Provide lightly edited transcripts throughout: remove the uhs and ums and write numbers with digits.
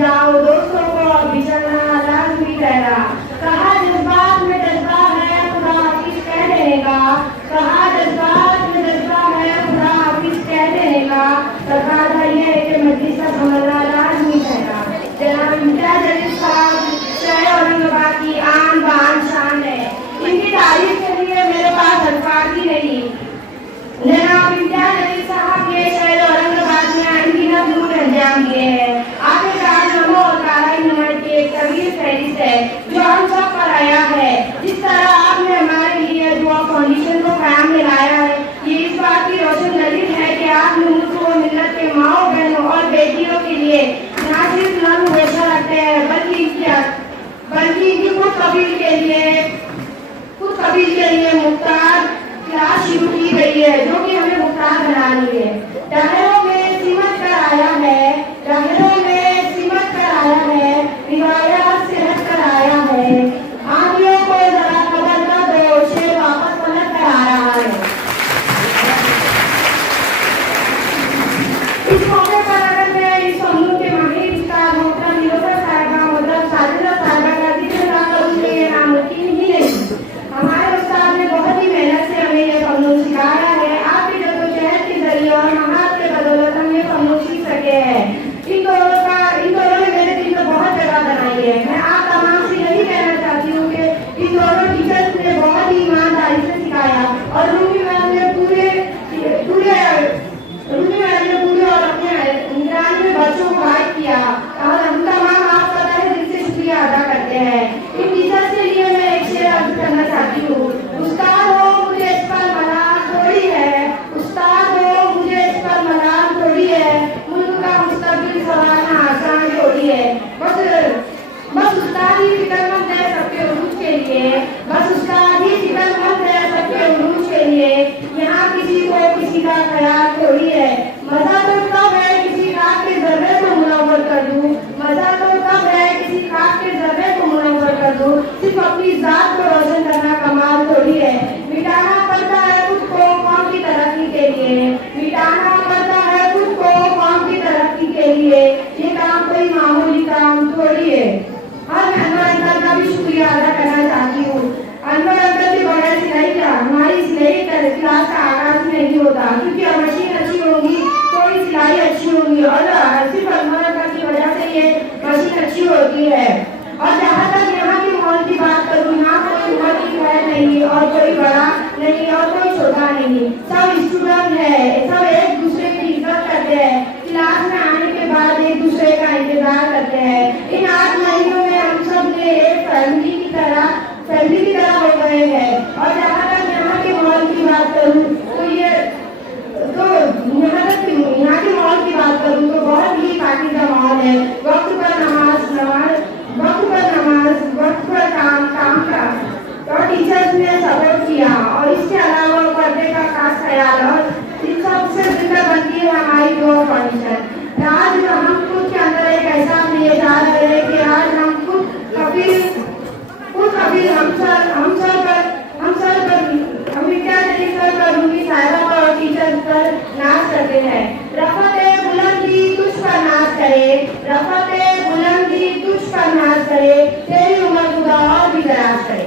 जाओ दोस्तों को अब बिछड़ना लाजमी ठहरा। कहा जज्बात में जज्बा है खुदा हाफिज कह देने का, कहा जज्बात में जज्बा है खुदा हाफिज कह देने का, कहा था ये कि मजलिस का संभलना लाजमी ठहरा। जनाब इम्तियाज अली साहब शहर औरंगाबाद की आन बान शान है, इनकी तारीफ के लिए मेरे पास अल्फाज ही नहीं। जनाब इम्तियाज अली साहब ये शहर औरंगाबाद में अनगिनत नूर अंजाम दिए हैं। आखिरकार नमो और तारा यूनाइट की एक तवील फहरिस्त है जो हम सब पर आया है। जिस तरह आपने हमारे लिए दुआ फाउंडेशन को कायम में लाया है, ये इस बात की रोशन दलील है कि आपने मुल्क और मिल्लत के माओ बहनों और बेटियों के लिए न सिर्फ नर्म हमेशा रखते हैं बल्कि इनकी खुद कबील के लिए मुख्तार क्लास शुरू की गई है जो कि हमें मुख्तार बनानी है। दायरों में सिमट कर आया है, रिवायात से हट कर आया है। आंधियों को जरा खबर न दो, शेर वापस पलट कर आ रहा है। इस मौके पर अगर मैं इस समूह के माहिर उस्ताद मोहतरम नीलोफर साहिबा मोहतरम साजिदा साहिबा का जिक्र ना करूं तो ये नामुमकिन ही नहीं। हमारे उस्ताद ने बहुत ही मेहनत से हमें ये फनून सिखाया है। आपकी जद्दोजहद के जरिए और महारत के बदौलत हम ये फनून सीख सके हैं। इन दोनों ने मेरे दिल में बहुत जगह बनाई है। मैं आप तमाम से यही कहना चाहती हूँ कि इन दोनों टीचर्स ने बहुत ही ईमानदारी से सिखाया और रूमी मैम ने पूरे और अपने निगरानी में बच्चों को गाइड किया और हम तमाम आपका तहे दिल से शुक्रिया अदा करते हैं। इन टीचर्स के लिए मैं एक शेर अर्ज करना चाहती हूँ। उस्ताद हो मुझे इस पर मलाल थोड़ी है, उस्ताद हो मुझे इस पर मलाल थोड़ी है, मुल्क का मुस्तकबिल सवारना आसान थोड़ी है। बस उस्ताद ही फिक्रमंद है सबके उरूज के लिए, बस उस्ताद ही फिक्रमंद है सबके उरूज के लिए। यहाँ किसी को किसी का ख्याल थोड़ी है, मजा तो तब है किसी खाक के जर्रे को मुनव्वर कर दूं, मजा तो तब है किसी खाक के जर्रे को मुनव्वर कर दूं। सिर्फ अपनी जात को रोशन करना कमाल थोड़ी है, मिटाना पड़ता है खुद को कौम की तरक्की के लिए, मिटाना पड़ता है खुद को कौम की तरक्की के लिए। ये काम कोई मामूली काम थोड़ी है। और मैं अनवर अंकल का भी शुक्रिया अदा करना चाहती हूँ। अनवर अंकल के बगैर सिलाई क्या हमारी सिलाई क्लास का आगाज नहीं होता, क्योंकि मशीन अच्छी होगी तो ही सिलाई अच्छी होगी और सिर्फ अनवर अंकल की वजह से ये मशीन अच्छी होती है। और जहाँ तक यहाँ के माहौल की बात करूँ, यहाँ कोई उम्र की खैर नहीं और कोई बड़ा नहीं और कोई छोटा नहीं, सब स्टूडेंट है, सब एक दूसरे की इज्जत करते हैं, क्लास में आने के बाद एक दूसरे का इंतजार करते हैं। इन 8 महीनों में हम सब ने एक फैमिली की तरह हो गए हैं। और जहाँ तक यहाँ के माहौल की बात करूँ तो यहाँ के माहौल की बात करूँ तो बहुत ही पाकीज़ा माहौल है। वक्त पर नमाज, वक्त पर काम का और टीचर्स ने सपोर्ट किया और इसके अलावा पर्दे का खास ख्याल और इन सबसे जिंदा बनती है हमारी दुआ फाउंडेशन। आज हम खुद के अंदर एक एहसास लिए जा रहे हैं कि आज हम खुद कबीर हम विद्यार्थी सर पर रूमी साहिबा पर और टीचर पर नाच करते हैं। रफ़त-ए बुलंदी तुझ पर नाच करे, रफ़त-ए बुलंदी तुझ पर नाच करे, तेरी उम्र खुदा और भी दराज करे।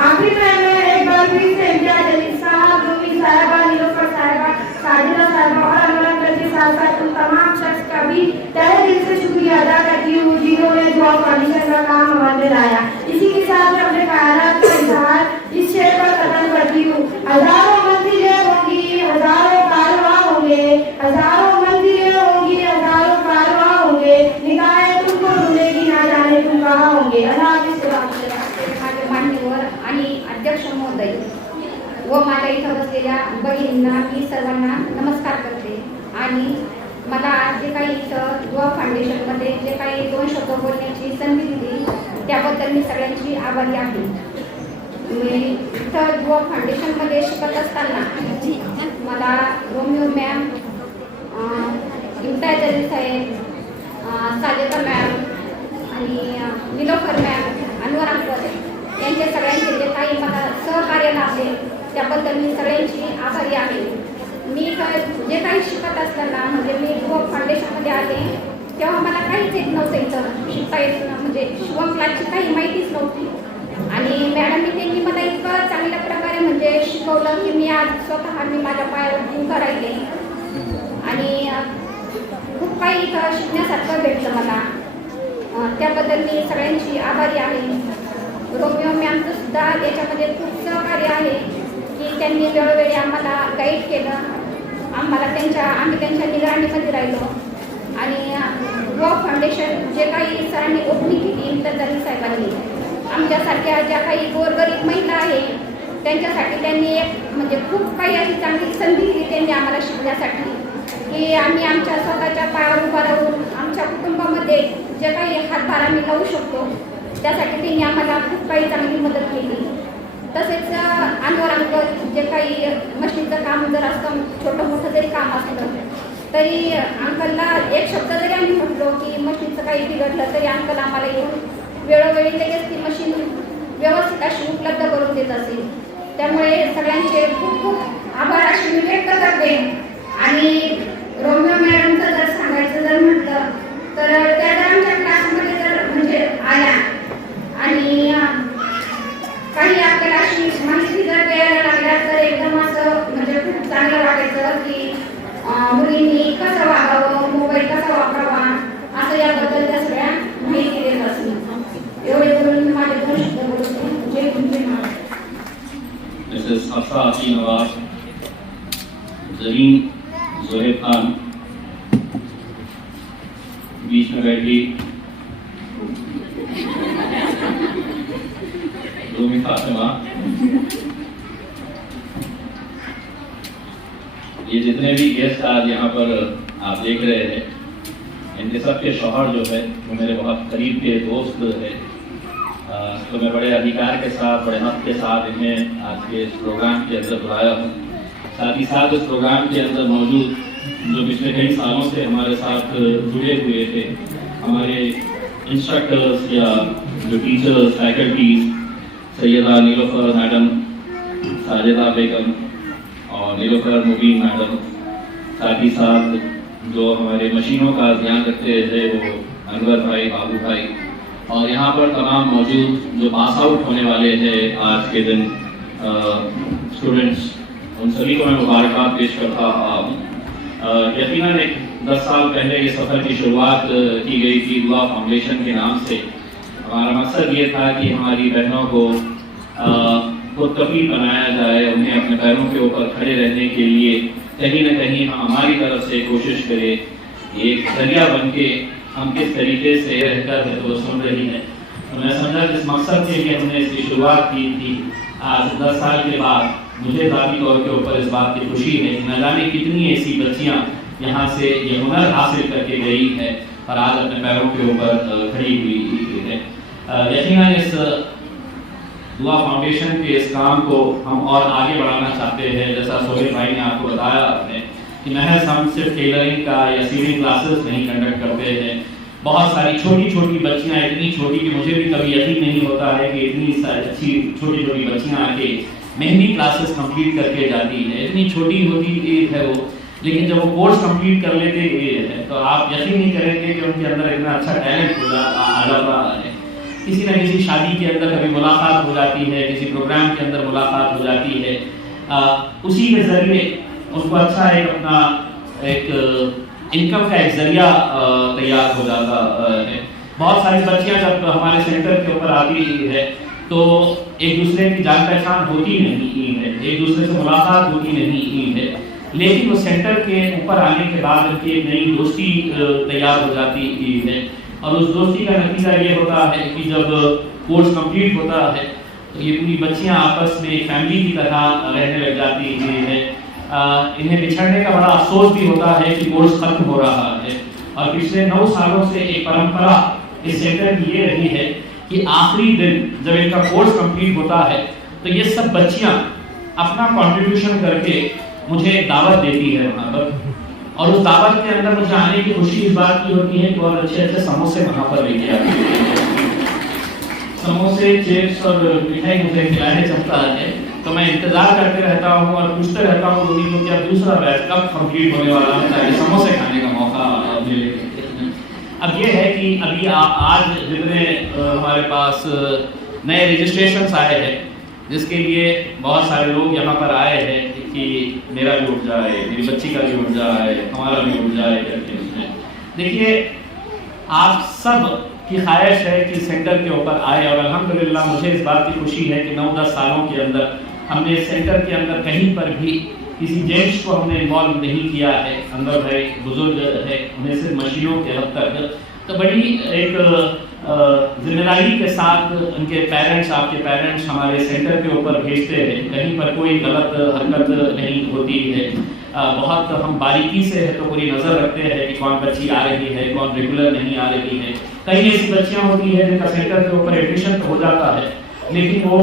आखिर में मैं एक बार फिर से इम्तियाज अली साहब, रूमी साहिबा, नीलोफर साहिबा, साजिदा साहिबा और अनवर अंकल के साथ उन तमाम शख्स का भी तहे दिल से शुक्रिया अदा करती हूँ जिन्होंने दुआ फाउंडेशन का काम हमारे लाया। इसी के साथ मैं अपने ख्यालात का इजहार इस शेर पर खत्म करती हूँ। हजारों मंजिलें होंगी, हजारों कारवां होंगे, हजारों मंजिलें होंगी, हजारों कारवां होंगे, निगाहें तुमको ढूंढेगी ना जाने तुम कहाँ होंगे। मान्यवर आणि अध्यक्ष महोदय व माझ्या इथं बसलेल्या भगिनींना मी सर्वांना नमस्कार करते आणि मला आज जे काही इथं दुआ फाउंडेशनमध्ये जे काही 2 शब्द बोलण्याची संधी दिली त्याबद्दल मी सगळ्यांची आभारी आहे। मी इथं दुआ फाउंडेशनमध्ये शिकत असताना मला रोमिओ मॅम, इम्तियाज अली साहेब, साजिदा मॅम आणि नीलोफर मॅम, अनवर अंकल यांचे सगळ्यांचे जे काही मला सहकार्य लाभले त्याबद्दल मी सगळ्यांची आभारी आहे। मी जे काही शिकत जेव्हा फाउंडेशनमध्ये आले तेव्हा मला काहीच येत नव्हतं, इथं शिकता येत म्हणजे शिवण क्लासची काही माहितीच नव्हती. आणि मॅडमनी त्यांनी मला इतकं चांगल्या प्रकारे म्हणजे शिकवलं की मी आज स्वतः मी माझ्या पायावर उभं राहिले. आणि खूप काही इथं शिकण्यासारखं भेटलं मला. त्याबद्दल मी सगळ्यांची आभारी आहे. रोमिओ मॅमचं सुद्धा याच्यामध्ये खूप सहकार्य आहे की त्यांनी वेळोवेळी आम्हाला गाईड केलं. आम्ही त्यांच्या निगराणीमध्ये राहिलो. आणि युवा फाउंडेशन जे काही सरांनी ओपनिंग केली इंतजारी साहेबांनी, आमच्यासारख्या ज्या काही गोरगरीब महिला आहे त्यांच्यासाठी त्यांनी एक म्हणजे खूप काही अशी चांगली संधी दिली त्यांनी आम्हाला शिकण्यासाठी की आम्ही आमच्या स्वतःच्या पायावर उभा राहून आमच्या कुटुंबामध्ये जे काही हातभार आम्ही लावू शकतो त्यासाठी त्यांनी आम्हाला खूप काही चांगली मदत केली. तसेच अंगावर जे काही मशीनचं काम जर असतं, छोटं मोठं जरी काम असलं तरी अंकलला एक शब्द जरी आम्ही म्हटलो की मशीनचं काही बिघडलं तरी अंकल आम्हाला येऊन वेळोवेळी लगेच ती मशीन व्यवस्थित अशी उपलब्ध करून देत असेल. त्यामुळे सगळ्यांचे खूप खूप आभार असे मी व्यक्त करते. आणि रोमिओ मॅडमचं जर सांगायचं जर म्हटलं तर त्या जर आमच्या क्लासमध्ये जर म्हणजे आल्या आणि काही आपल्याला अशी माहिती जर द्यायला लागल्या तर एकदम असं म्हणजे खूप चांगलं वाटायचं की मुलींनी कसं वागावं, मोबाईल कसा वापरावा, असं याबद्दल त्या सगळ्या माहिती देत असतील. एवढे बोलून माझे 2 शब्द बोलतो. जय हिंद, जय महाराष्ट्र. मिसेस हफ्सा हसीन नवाज, जरीन जोहेब खान बीच में बैठी, रूमी फातिमा, ये जितने भी गेस्ट आज यहाँ पर आप देख रहे हैं इनके सबके शौहर जो है वो मेरे बहुत करीब के दोस्त है। तो मैं बड़े अधिकार के साथ, बड़े हक के साथ इन्हें आज के इस प्रोग्राम के अंदर बुलाया हूँ। साथ ही साथ इस प्रोग्राम के अंदर मौजूद जो पिछले कई सालों से हमारे साथ जुड़े हुए थे, हमारे इंस्ट्रक्टर्स या जो teachers, faculties, Syeda Nilofar madam, Sajida Begum और नीलोफर मुबीन मैडम, साथ ही साथ जो हमारे मशीनों का ध्यान रखते थे वो अनवर भाई, बाबू भाई, और यहाँ पर तमाम मौजूद जो पास आउट होने वाले हैं आज के दिन स्टूडेंट्स, उन सभी को मैं मुबारकबाद पेश करता हूँ। यकीनन एक 10 साल पहले ये सफ़र की शुरुआत की गई थी युवा फाउंडेशन के नाम से। हमारा मकसद ये था कि हमारी बहनों को खुद कफील बनाया जाए, उन्हें अपने पैरों के ऊपर खड़े रहने के लिए कहीं न कहीं हम हमारी तरफ से कोशिश करें एक जरिया बन के हम किस तरीके से रहकर है तो सुन रही है। तो मैं समझा जिस मकसद के लिए हमने इसकी शुरुआत की थी, आज 10 साल के बाद मुझे ज़ाती तौर के ऊपर इस बात की खुशी है कि न जाने कितनी ऐसी बच्चियाँ यहाँ से ये हुनर हासिल करके गई है और आज अपने पैरों के ऊपर खड़ी हुई है। यकीनन इस युवा फाउंडेशन के इस काम को हम और आगे बढ़ाना चाहते हैं। जैसा सोहेब भाई ने आपको बताया आपने कि महज हम सिर्फ टेलरिंग का या सीविंग क्लासेस नहीं कंडक्ट करते हैं। बहुत सारी छोटी छोटी बच्चियाँ, इतनी छोटी कि मुझे भी कभी यकीन नहीं होता है कि इतनी अच्छी छोटी छोटी बच्चियाँ आके मेहंदी क्लासेस कंप्लीट करके जाती हैं। इतनी छोटी होती है वो, लेकिन जब वो कोर्स कंप्लीट कर लेते हैं तो आप यकीन नहीं करेंगे कि उनके अंदर इतना अच्छा टैलेंट आ जाता है। किसी न किसी शादी के अंदर कभी मुलाकात हो जाती है, किसी प्रोग्राम के अंदर मुलाकात हो जाती है, उसी के ज़रिए उसको अच्छा एक अपना एक इनकम का एक ज़रिया तैयार हो जाता है। बहुत सारी बच्चियां जब हमारे सेंटर के ऊपर आती है तो एक दूसरे की जान पहचान होती नहीं है, एक दूसरे से मुलाकात होती नहीं है, लेकिन वो सेंटर के ऊपर आने के बाद उनकी एक नई दोस्ती तैयार हो जाती है। और उस दोस्ती का नतीजा ये होता है कि जब कोर्स कंप्लीट होता है तो ये पूरी बच्चियां आपस में एक फैमिली की तरह रहने लग जाती है। इन्हें बिछड़ने का बड़ा अफसोस भी होता है कि कोर्स खत्म हो रहा है। और पिछले 9 सालों से एक परंपरा इस सेंटर की ये रही है कि आखिरी दिन जब इनका कोर्स कंप्लीट होता है तो ये सब बच्चियां अपना कंट्रीब्यूशन करके मुझे एक दावत देती है वहाँ पर, और उस दावत के अंदर मुझे आने की खुशी इस बात की होती है कि बहुत अच्छे अच्छे समोसे वहाँ पर लेके आते हैं। समोसे, चिप्स और मिठाई मुझे खिलाने चलता है तो मैं इंतजार करते रहता हूँ और पूछते रहता हूँ रोनी को कि अब दूसरा बैच कब कंप्लीट होने वाला है ताकि समोसे खाने का मौका अभी आज जितने हमारे पास नए रजिस्ट्रेशंस आए हैं, जिसके लिए बहुत सारे लोग यहाँ पर आए हैं कि मेरा भी उठ जाए, मेरी बच्ची का भी उठ जाए, हमारा भी उठ जाए करके। देखिए, आप सब की ख्वाहिश है कि सेंटर के ऊपर आए, और अल्हम्दुलिल्लाह मुझे इस बात की खुशी है कि 9-10 सालों के अंदर हमने सेंटर के अंदर कहीं पर भी किसी जेंट्स को हमने इन्वॉल्व नहीं किया है। अंदर है बुजुर्ग है, उन्हें सिर्फ मशीनों के हद तक, तो बड़ी एक जिम्मेदारी के साथ उनके पेरेंट्स, आपके पेरेंट्स हमारे सेंटर के ऊपर भेजते हैं। कहीं पर कोई गलत हरकत नहीं होती है। बहुत हम बारीकी से है तो पूरी नज़र रखते हैं कि कौन बच्ची आ रही है, कौन रेगुलर नहीं आ रही है। कई ऐसी बच्चियाँ होती हैं जिनका सेंटर के ऊपर एडमिशन तो हो जाता है, लेकिन वो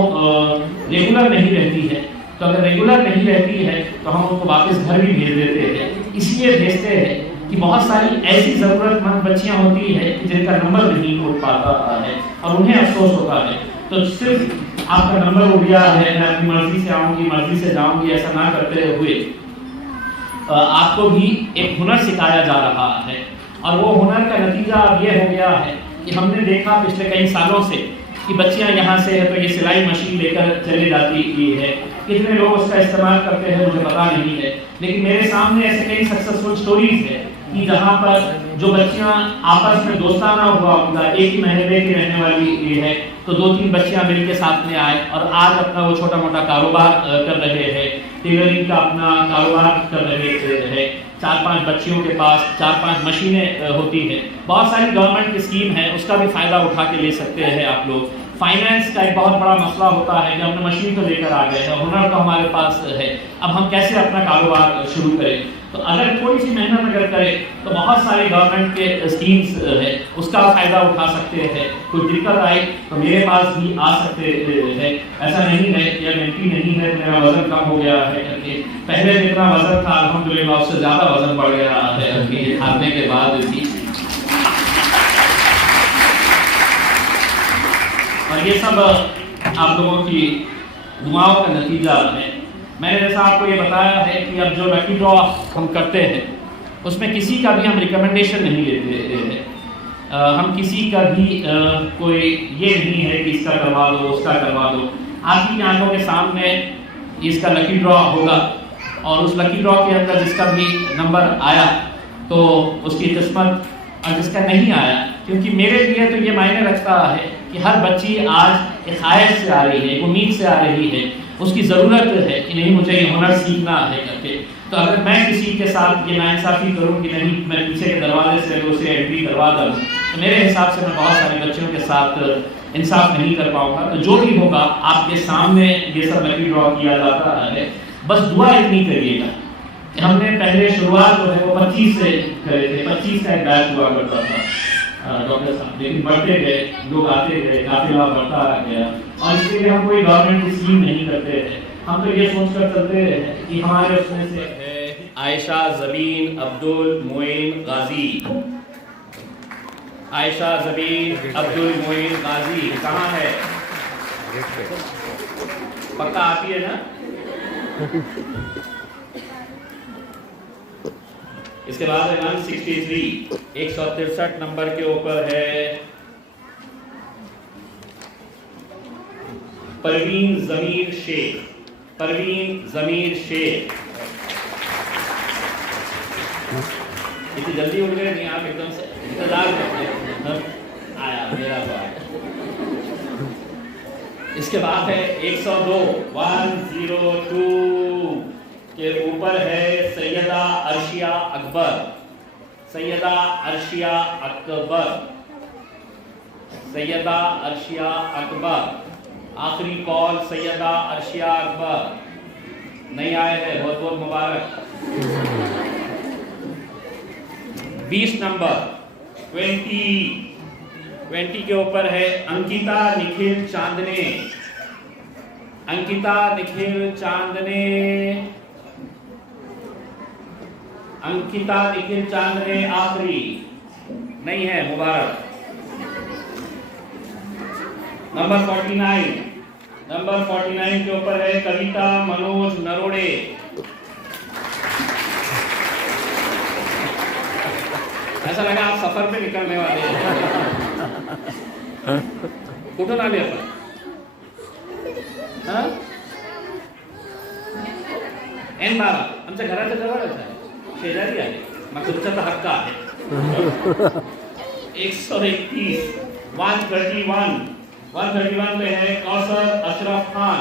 रेगुलर नहीं रहती है। तो अगर रेगुलर नहीं रहती है तो हम उनको वापस घर भी भेज देते हैं। इसलिए भेजते हैं कि बहुत सारी ऐसी ज़रूरतमंद बच्चियां होती हैं कि जिनका नंबर नहीं उठ पाता है और उन्हें अफसोस होता है। तो सिर्फ आपका नंबर उठ गया है, मैं अपनी मर्जी से आऊँगी, मर्जी से जाऊँगी, ऐसा ना करते हुए आपको भी एक हुनर सिखाया जा रहा है। और वो हुनर का नतीजा अब ये हो गया है कि हमने देखा पिछले कई सालों से कि बच्चियां यहाँ से है तो ये सिलाई मशीन लेकर चले जाती है। कितने लोग उसका इस्तेमाल करते हैं मुझे पता नहीं है, लेकिन मेरे सामने ऐसे कई सक्सेसफुल स्टोरीज है कि जहाँ पर जो बच्चियां आपस में दोस्ताना हुआ उनका, एक ही महल्ले की रहने वाली है, तो 2-3 बच्चियां मिलकर साथ में आए और आज अपना वो छोटा मोटा कारोबार कर रहे हैं। टेलरिंग का अपना कारोबार कर रहे हैं। 4-5 बच्चियों के पास 4-5 मशीनें होती हैं। बहुत सारी गवर्नमेंट की स्कीम है, उसका भी फ़ायदा उठा के ले सकते हैं आप लोग। फाइनेंस का एक बहुत बड़ा मसला होता है कि हमने मशीन तो लेकर आ गए हैं, हुनर तो हमारे पास है, अब हम कैसे अपना कारोबार शुरू करें। तो अगर थोड़ी सी मेहनत अगर करें तो बहुत सारे गवर्नमेंट के स्कीम्स है, उसका फ़ायदा उठा सकते हैं। कोई दिक्कत आई तो मेरे पास भी आ सकते हैं। ऐसा नहीं है कि मेंटी नहीं है, मेरा वजन कम हो गया है करके। पहले जितना वजन था अल्हम्दुलिल्लाह उससे ज़्यादा वजन बढ़ गया है खाने के बाद भी। और ये सब आप लोगों की दुआओं का नतीजा है। मैंने जैसा आपको ये बताया है कि अब जो लकी ड्रॉ हम करते हैं उसमें किसी का भी हम रिकमेंडेशन नहीं लेते हैं। हम किसी का भी कोई ये नहीं है कि इसका करवा दो, उसका करवा दो। आपकी आंखों के सामने इसका लकी ड्रॉ होगा और उस लकी ड्रॉ के अंदर जिसका भी नंबर आया तो उसकी किस्मत, और जिसका नहीं आया, क्योंकि मेरे लिए तो ये मायने रखता है कि हर बच्ची आज एक ख्वाहिश से आ रही है, एक उम्मीद से आ रही है, उसकी ज़रूरत है कि नहीं मुझे ये हुनर सीखना है करके। तो अगर मैं किसी के साथ ये नाइंसाफ़ी करूँ कि नहीं मैं पीछे के दरवाजे से उसे एंट्री करवा दूँ, तो मेरे हिसाब से मैं बहुत सारी बच्चियों के साथ इंसाफ नहीं कर पाऊँगा। तो जो भी होगा आपके सामने ये सब लकी ड्रॉ किया जाता है। बस दुआ इतनी करिएगा कि हमने पहले शुरुआत जो है वो 25 से करे थे। 25 का एक बैच हुआ करता था डॉक्टर साहब, लेकिन बढ़ते गए, लोग आते गए, काफिला बढ़ता गया। और इसके लिए हम कोई गवर्नमेंट की स्कीम नहीं करते हैं। हम तो ये सोचकर चलते हैं कि हमारे उसमें से है आयशा ज़बीन अब्दुल मोइन गाजी। आयशा ज़बीन अब्दुल मोइन गाजी कहाँ है? पक्का आती है ना? इसके बाद है 163, 163 नंबर के ऊपर है परवीन ज़मीर शेख। परवीन ज़मीर शेख। इतनी जल्दी उठ गए नहीं आप, एकदम से इंतजार करते आया मेरा तो आया। इसके बाद है 102, 102 के ऊपर है सैयदा अर्शिया अकबर। सैयदा अर्शिया अकबर। सैयदा अर्शिया अकबर। आखिरी कॉल सैयदा अर्शिया अकबर। नहीं आए हैं, बहुत बहुत मुबारक। 20 नंबर 20 के ऊपर है अंकिता निखिल चांदने। अंकिता निखिल चांदने। अंकिता निखिल चांदने आखिरी नहीं है, मुबारक। नंबर 49, नंबर 49 के ऊपर है कविता मनोज नरोड़े। ऐसा लगा आप सफर पे निकलने वाले हैं। कुठून आले आपण? N12 आमच्या घराच्या जवळच आहे, शेजारी आहे, मग तुमचा तर हक्क आहे. 131 131 पे है कौसर अशरफ खान.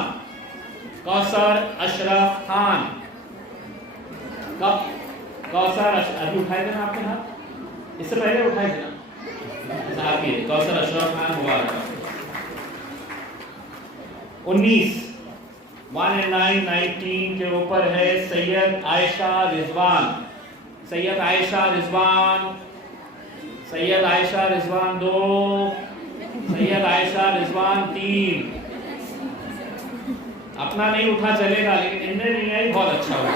कौसर अभी उठाए थे ना आपने हाथ? इससे पहले उठाए थे ना साहब ये कौसर अशरफ खान मुबारक. 19 19 के ऊपर है सैयद आयशा रिजवान 2, सैयद आयशा रिजवान 3. अपना नहीं उठा चलेगा, लेकिन इनने नहीं आई, बहुत अच्छा हुआ.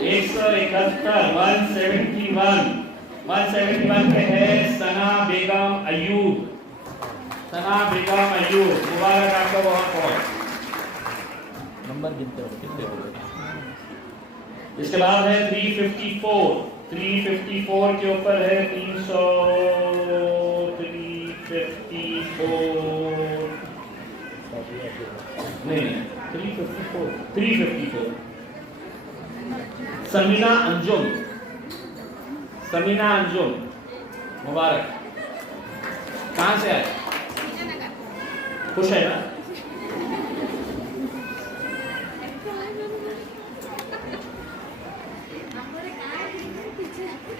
171 पे है सना बेगम अयूब. मुबारक आपको बहुत बहुत. नंबर गिनते हो. इसके बाद है 354 के ऊपर है 354 समीना अंजुम मुबारक. कहां से आए? खुश है ना?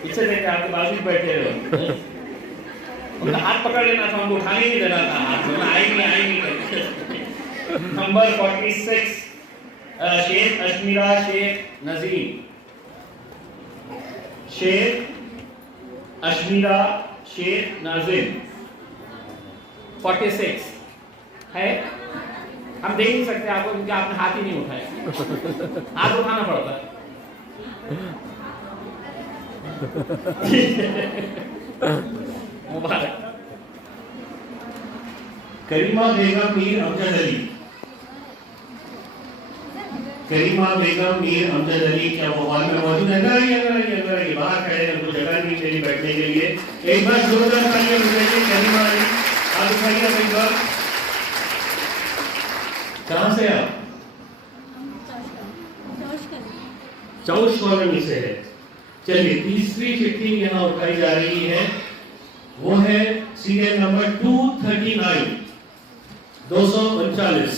पीछे देखे आपके बाजू बैठे रहो. उनका हाथ पकड़ लेना था, उनको उठाने नहीं देना था हाथ. आई नहीं. नंबर 46 शेख अशमीरा शेख नजीम. 46 है. हम देख नहीं सकते आपको क्योंकि आपने हाथ ही नहीं उठाया. हाथ उठाना पड़ता है. मुबारक. करीमा बेगम मीर अमजद अली क्या वो हॉल में मौजूद है? अंदर आइए, बाहर खड़े हैं, उनको जगह नहीं मिली बैठने के लिए. एक बार जोरदार तालियां बजाइए. करीमा अली आप उठाइए एक बार. कहां से आप? चौश कॉलोनी से है. चलिए तीसरी चिट्ठी यहाँ उठाई जा रही है, वो है सीरियल नंबर 239 239.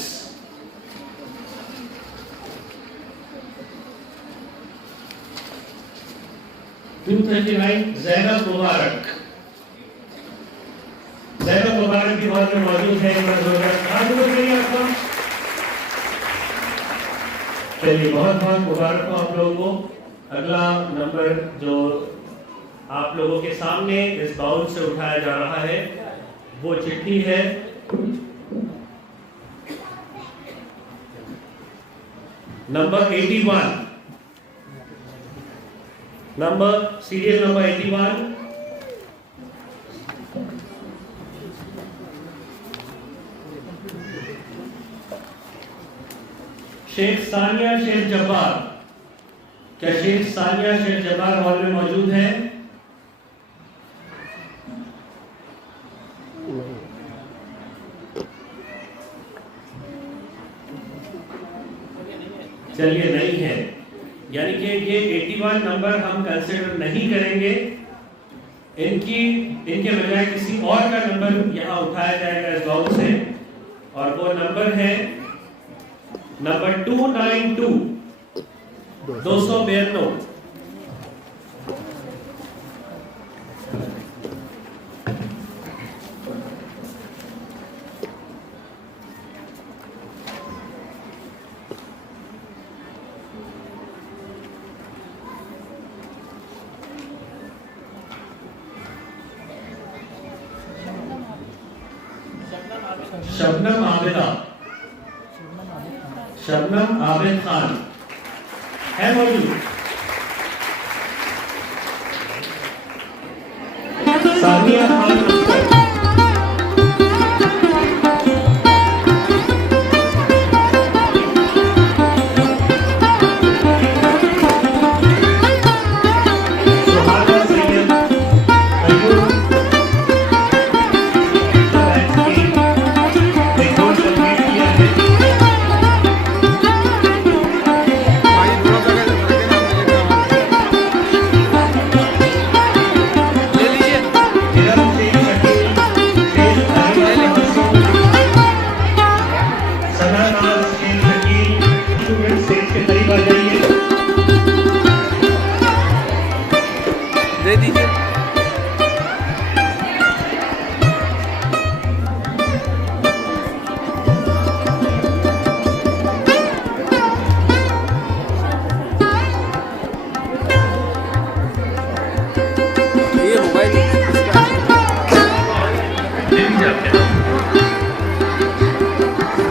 ज़ैनब मुबारक की बात में मौजूद है. चलिए बहुत मुबारक हो आप लोगों को. अगला नंबर जो आप लोगों के सामने इस बाउल से उठाया जा रहा है वो चिट्ठी है number 81. Serial number 81. Shaikh Sania Shaikh Jabbar. क्या शेख सानिया शेख जब्बार हॉल में मौजूद है? चलिए नहीं है, यानी कि ये 81 नंबर हम कंसिडर नहीं करेंगे. इनके बजाय किसी और का नंबर यहाँ उठाया जाएगा इस बाउल से, और वो नंबर है नंबर 292 292. शबनम आबिद खान है मौजूद. सानिया खान सुहाना सैयद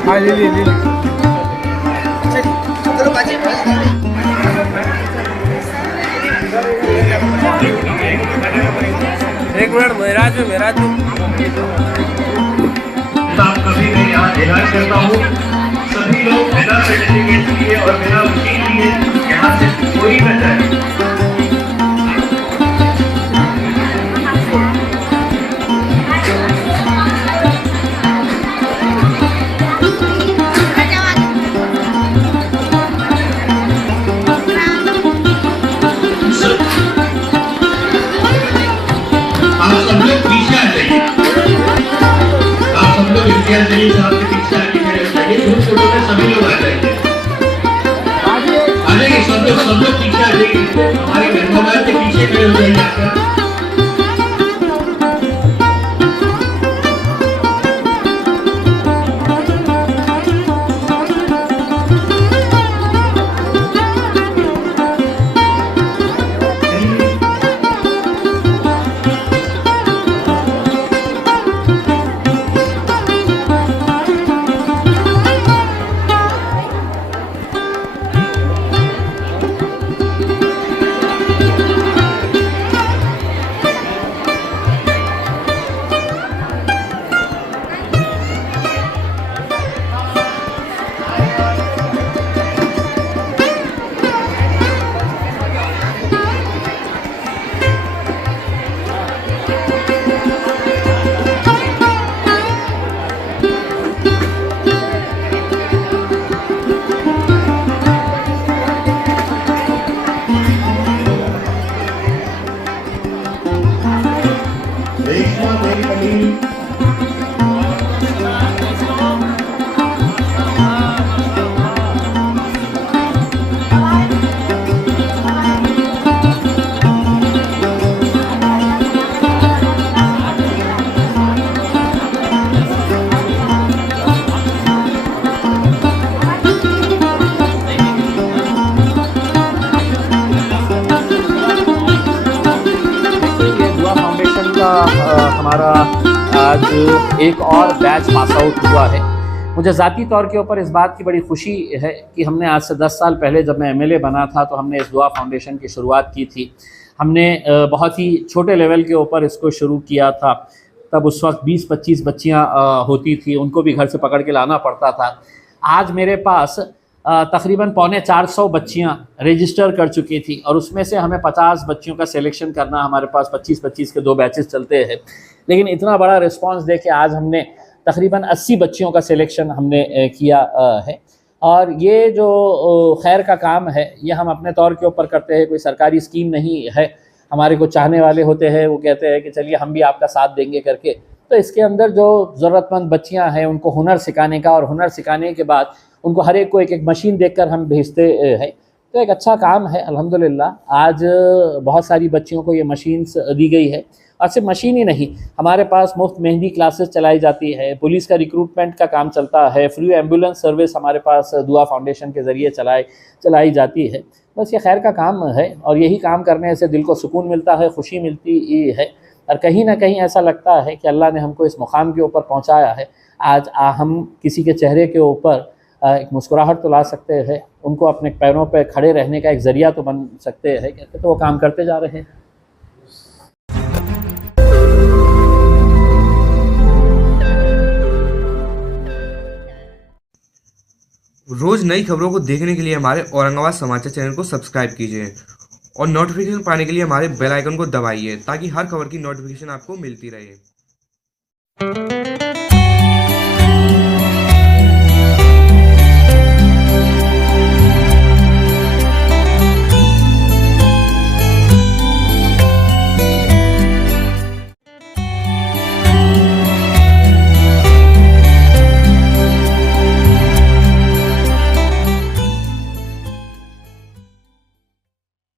एक मिनट मेराज में आपका भी मैं यहाँ ऐलान करता हूँ, सभी लोग बिना सर्टिफिकेट लिए और बिना वकील लिए यहाँ से कोई न जाए। आप सब लोग पीछे आ जाइए, आप सब लोग इम्तियाज जलील साहब के पीछे आके खड़े हो जाइए। ग्रुप फोटो में सभी लोग आ जाइए, आ जाइए सब लोग पीछे आ जाइए, हमारे मेहमान के पीछे खड़े हो जाइए आकर। हमारा आज एक और बैच पास आउट हुआ है। मुझे ज़ाती तौर के ऊपर इस बात की बड़ी खुशी है कि हमने आज से 10 साल पहले जब मैं एमएलए बना था तो हमने इस दुआ फाउंडेशन की शुरुआत की थी। हमने बहुत ही छोटे लेवल के ऊपर इसको शुरू किया था। तब उस वक्त 20-25 बच्चियाँ होती थी, उनको भी घर से पकड़ के लाना पड़ता था। आज मेरे पास तकरीबन 350 बच्चियाँ रजिस्टर कर चुकी थी और उसमें से हमें 50 बच्चियों का सिलेक्शन करना, हमारे पास 25-25 के 2 बैचेस चलते हैं। लेकिन इतना बड़ा रिस्पांस देके आज हमने तकरीबन 80 बच्चियों का सिलेक्शन हमने किया है। और ये जो खैर का काम है ये हम अपने तौर के ऊपर करते हैं, कोई सरकारी स्कीम नहीं है। हमारे को चाहने वाले होते हैं, वो कहते हैं कि चलिए हम भी आपका साथ देंगे करके। तो इसके अंदर जो ज़रूरतमंद बच्चियां हैं उनको हुनर सिखाने का, और हुनर सिखाने के बाद उनको हर एक को एक मशीन देकर हम भेजते हैं। तो एक अच्छा काम है अल्हम्दुलिल्लाह। आज बहुत सारी बच्चियों को ये मशीन्स दी गई है। और सिर्फ मशीन ही नहीं, हमारे पास मुफ्त मेहंदी क्लासेस चलाई जाती है, पुलिस का रिक्रूटमेंट का काम चलता है, फ्री एम्बुलेंस सर्विस हमारे पास दुआ फाउंडेशन के ज़रिए चलाई जाती है। बस ये खैर का काम है और यही काम करने से दिल को सुकून मिलता है, खुशी मिलती है। और कहीं ना कहीं ऐसा लगता है कि अल्लाह ने हमको इस मुकाम के ऊपर पहुंचाया है। आज हम किसी के चेहरे के ऊपर एक मुस्कुराहट तो ला सकते हैं, उनको अपने पैरों पर खड़े रहने का एक ज़रिया तो बन सकते हैं, तो वो काम करते जा रहे हैं। रोज़ नई खबरों को देखने के लिए हमारे औरंगाबाद समाचार चैनल को सब्सक्राइब कीजिए और नोटिफिकेशन पाने के लिए हमारे बेल आइकन को दबाइए ताकि हर खबर की नोटिफिकेशन आपको मिलती रहे।